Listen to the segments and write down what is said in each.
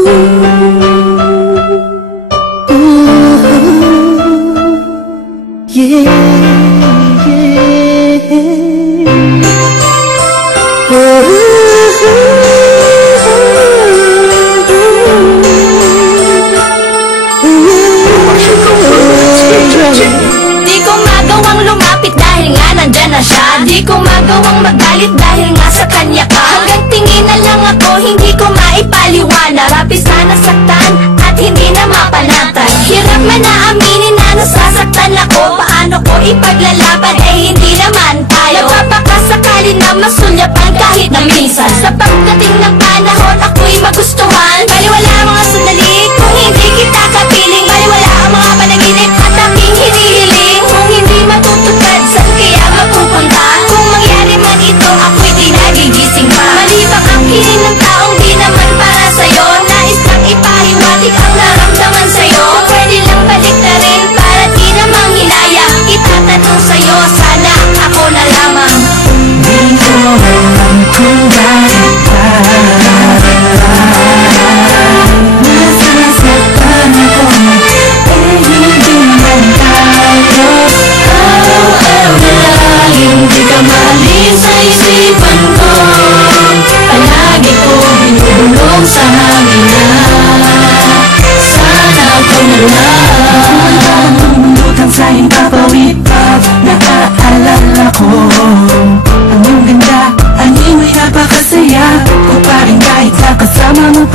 Di ko maipaliwanag. Rapis na nasaktan at hindi na mapanatag Hirap man na aminin na nasasaktan ako. Paano ko ipaglalaban? Eh hindi naman tayo. Nagpapakasakali na masulyapan kahit na minsan. Sa pagdating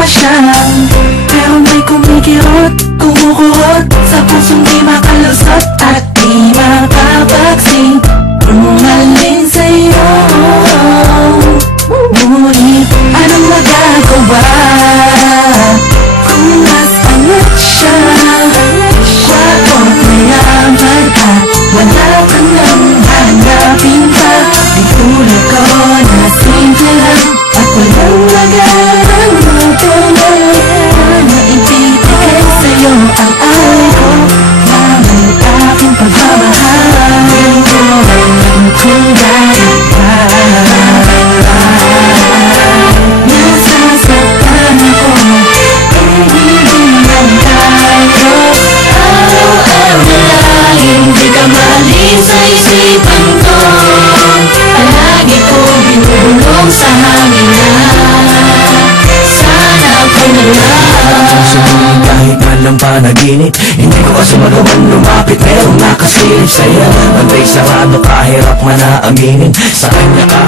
pa siya Pero may kumikirot, kumukurot Sa pusong di makalusot lang panaginip. Hindi ko kasi magawang lumapit Merong nakasilip sa'yo. Bantay sarado kahirap man na Sa kanya ka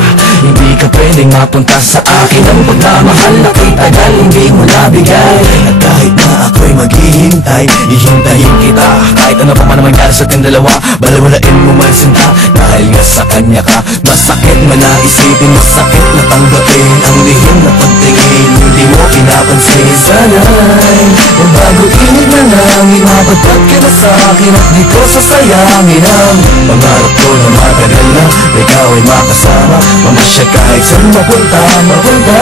Hindi ka pwedeng mapunta sa akin. Ang pagmamahal na kay tagal Hindi mo nabigay. At kahit na ako'y maghihintay Ihintayin kita. Kahit ano pa man ang mangyari sa ating dalawa Balawalain mo man sinta Dahil nga sa kanya ka Masakit man na isipin Masakit na tanggapin Ang lihim na pagtingin. Hindi mo pinapansin Sana'y Magbago init na langit Mapagpag ka na sa akin At di ko sasayangin Ang pangarap ko na matagal na Ikaw ay makasama. Mamasya kahit saan mapunta Mapunta.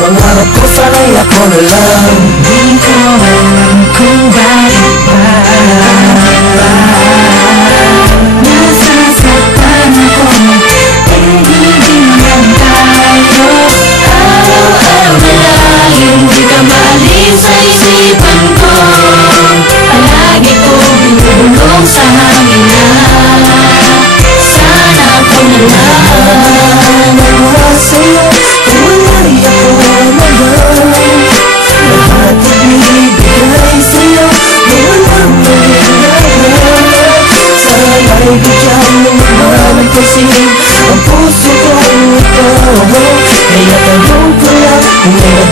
Pangarap ko sana'y ako na lang. Di Sana'y bigyan mo naman ang pasin Ang puso ko ito Kaya tanong ko lang Kung may